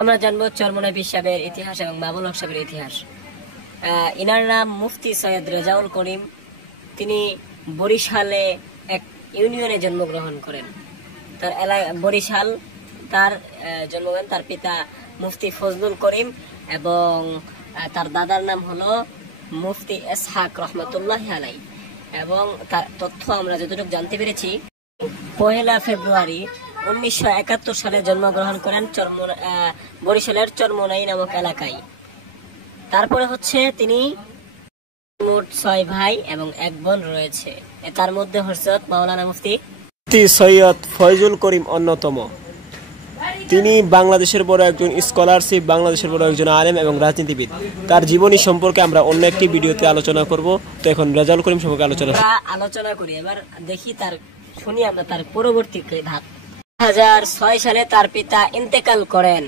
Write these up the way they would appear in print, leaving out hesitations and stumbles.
আমরা জানবো চরমোনাই পীর সাহেবের ইতিহাস এবং বাবুল হক সাহেবের ইতিহাস। ইনার নাম মুফতি সৈয়দ রেজাউল করিম। তিনি বরিশালে এক ইউনিয়নে জন্মগ্রহণ করেন। তার বরিশাল তার জন্মগ্রহণ। তার পিতা মুফতি ফজলুল করিম এবং তার দাদার নাম হলো মুফতি ইসহাক রহমতুল্লাহ আলাই। এবং তার তথ্য আমরা যতটুকু জানতে পেরেছি, 1 ফেব্রুয়ারি 1971 সালে জন্মগ্রহণ করেন বরিশালের চরমোনাই নামক এলাকায়। তারপরে হচ্ছে তিনি মোট 6 ভাই এবং 1 বোন রয়েছে। তার মধ্যে হযরত মাওলানা মুফতি সৈয়দ ফয়জুল করিম অন্যতম। তিনি বাংলাদেশের বড় একজন স্কলারশিপ, বাংলাদেশের বড় একজন আলেম এবং রাজনীতিবিদ। তার জীবনী সম্পর্কে আমরা অন্য একটি ভিডিওতে আলোচনা করব। তো এখন রেজাউল করিম সম্পর্কে আলোচনা করি। এবার দেখি শুনি আমরা তার পরবর্তী ধাপ। 2006 সালে তার পিতা ইন্তেকাল করেন।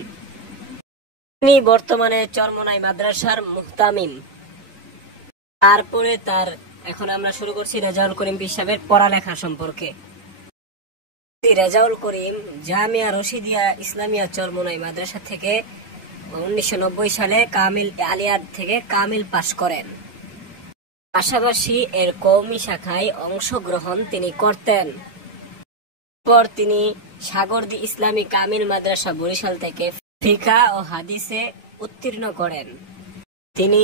তিনি বর্তমানে চরমোনাই মাদ্রাসার মুহতামিম। তারপরে এখন আমরা শুরু করছি রেজাউল করিম পীর সাহেবের পড়ালেখা সম্পর্কে। রেজাউল করিম জামিয়া রশিদিয়া ইসলামিয়া চরমোনাই মাদ্রাসা থেকে 1990 সালে কামিল আলিয়াদ থেকে কামিল পাশ করেন। পাশাপাশি এর কওমি শাখায় অংশগ্রহণ তিনি করতেন। পর তিনি সাগরদী ইসলামী কামিল মাদ্রাসা বরিশাল থেকে ফিকহ ও হাদিসে উত্তীর্ণ করেন। তিনি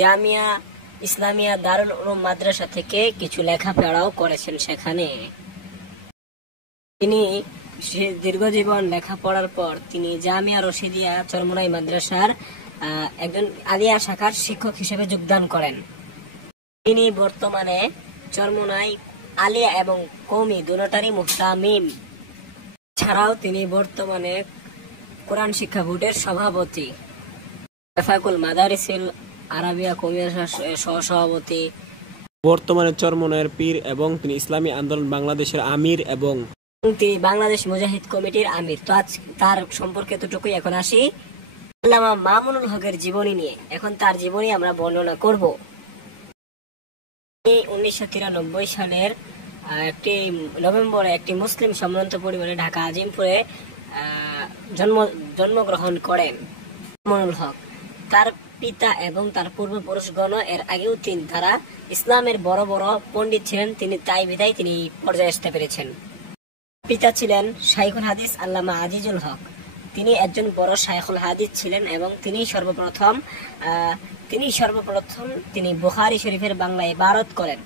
জামিয়া ইসলামিয়া দারুল উলুম মাদ্রাসা থেকে কিছু লেখাপড়াও করেছেন সেখানে। তিনি দীর্ঘজীবন লেখাপড়ার পর তিনি জামিয়া রশিদিয়া চরমোনাই মাদ্রাসার একজন আলিয়া শাখার শিক্ষক হিসেবে যোগদান করেন। তিনি বর্তমানে চরমোনাই আলিয়া এবং কওমি দুটোটারই মুহতামিম। ছাড়াও তিনি বর্তমানে কোরআন শিক্ষা বোর্ডের সভাপতি, ইত্তেফাকুল মাদারিসিল আরাবিয়া কওমি সহ-সভাপতি, বর্তমানে চরমোনাইয়ের পীর এবং তিনি ইসলামী আন্দোলন বাংলাদেশের আমির এবং তিনি বাংলাদেশ মুজাহিদ কমিটির আমির। তো আজ তার সম্পর্কে এতটুকুই। এখন আসি আল্লামা মামুনুল হকের জীবনী নিয়ে। এখন তার জীবনী আমরা বর্ণনা করব। 1993 সালের নভেম্বরে একটি মুসলিম সম্ভ্রান্ত পরিবারে ঢাকা আজিমপুরে জন্মগ্রহণ করেন মামুনুল হক। তার পিতা এবং তার পূর্বপুরুষগণ এর আগেও তারা ইসলামের বড় বড় পণ্ডিত ছিলেন। তাই বিধায় তিনি পর্যায়ে আসতে পেরেছেন। পিতা ছিলেন শাইখুল হাদিস আল্লামা আজিজুল হক। তিনি একজন বড় শাইখুল হাদিস ছিলেন এবং তিনি সর্বপ্রথম বুখারী শরীফের বাংলা ইবারত করেন।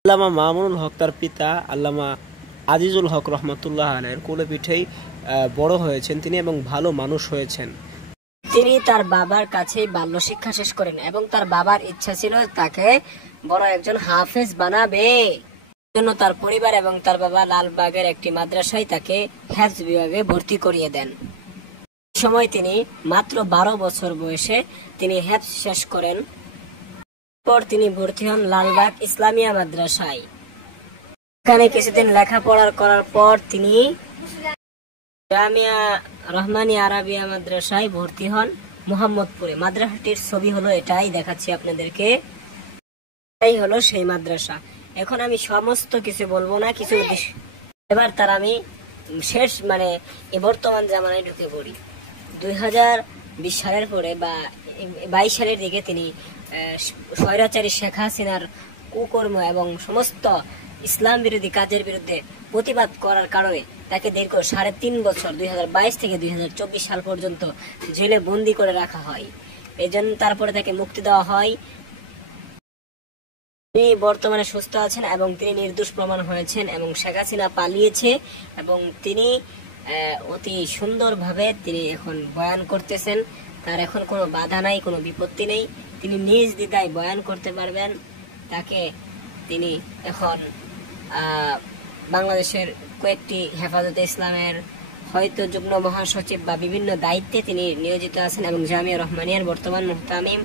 আল্লামা মামুনুল হক তার পিতা আল্লামা আজিজুল হক রহমতুল্লাহ আলাইহির কোলে পিঠেই বড় হয়েছেন তিনি এবং ভালো মানুষ হয়েছেন। তিনি তার বাবার কাছেই বাল্য শিক্ষা শেষ করেন এবং তার বাবার ইচ্ছা ছিল তাকে বড় একজন হাফেজ বানাবে। জন্য তার পরিবার এবং তার বাবা লালবাগের একটি মাদ্রাসায় তাকে হেফজ বিভাগে ভর্তি করিয়ে দেন। সময় তিনি মাত্র 12 বছর বয়সে তিনি হেফজ শেষ করেন। পর তিনি ভর্তি হন লালবাগ ইসলামিয়া মাদ্রাসায়। এখানে কিছুদিন লেখাপড়া করার পর তিনি জামিয়া রহমানিয়া আরাবিয়া মাদ্রাসায় ভর্তি হন মোহাম্মদপুরে। মাদ্রাসাটির ছবি হলো এটাই, দেখাচ্ছি আপনাদেরকে। এটাই হলো সেই মাদ্রাসা। এখন আমি সমস্ত কিছু বলবো না, কিছু এবার আমি শেষ বর্তমান জামানায় ঢুকে পড়ি। 2020 সালের পরে বা 22 সালের দিকে তিনি স্বৈরাচারী শেখ হাসিনার কুকর্ম এবং সমস্ত ইসলাম বিরোধী কাজের বিরুদ্ধে প্রতিবাদ করার কারণে তাকে দীর্ঘ 3.5 বছর 2022 থেকে 2024 সাল পর্যন্ত জেলে বন্দি করে রাখা হয়। এই জন্য তারপরে তাকে মুক্তি দেওয়া হয়। তিনি বর্তমানে সুস্থ আছেন এবং তিনি নির্দোষ প্রমাণ হয়েছেন এবং শেখ হাসিনা পালিয়েছে এবং তিনি অতি সুন্দরভাবে তিনি এখন বয়ান করতেছেন। তার এখন কোনো বাধা নাই, কোনো বিপত্তি নেই। তিনি নিজ দ্বিধায় বয়ান করতে পারবেন। তিনি এখন বাংলাদেশের কয়েকটি হেফাজতে ইসলামের হয়তো যুগ্ম মহাসচিব বা বিভিন্ন দায়িত্বে তিনি নিয়োজিত আছেন এবং জামিয়া রহমানিয়ার বর্তমান মুহতামিম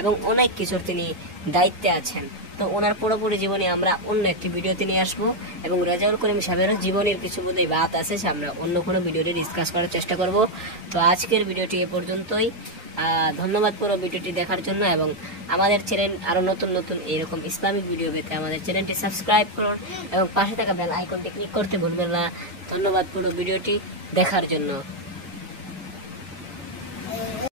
এবং অনেক কিছুর তিনি দায়িত্বে আছেন। তো ওনার পুরোপুরি জীবনী আমরা অন্য একটি ভিডিওতে নিয়ে আসবো এবং রেজাউল করিম সাহেবের জীবনের কিছু বোধহয় বাত আছে, আমরা অন্য কোনো ভিডিওটি ডিসকাস করার চেষ্টা করব। তো আজকের ভিডিওটি এ পর্যন্তই। ধন্যবাদ পুরো ভিডিওটি দেখার জন্য এবং আমাদের চ্যানেল আরো নতুন নতুন এরকম ইসলামিক ভিডিও পেতে আমাদের চ্যানেলটি সাবস্ক্রাইব করুন এবং পাশে থাকা বেল আইকনটি ক্লিক করতে ভুলবেন না। ধন্যবাদ পুরো ভিডিওটি দেখার জন্য।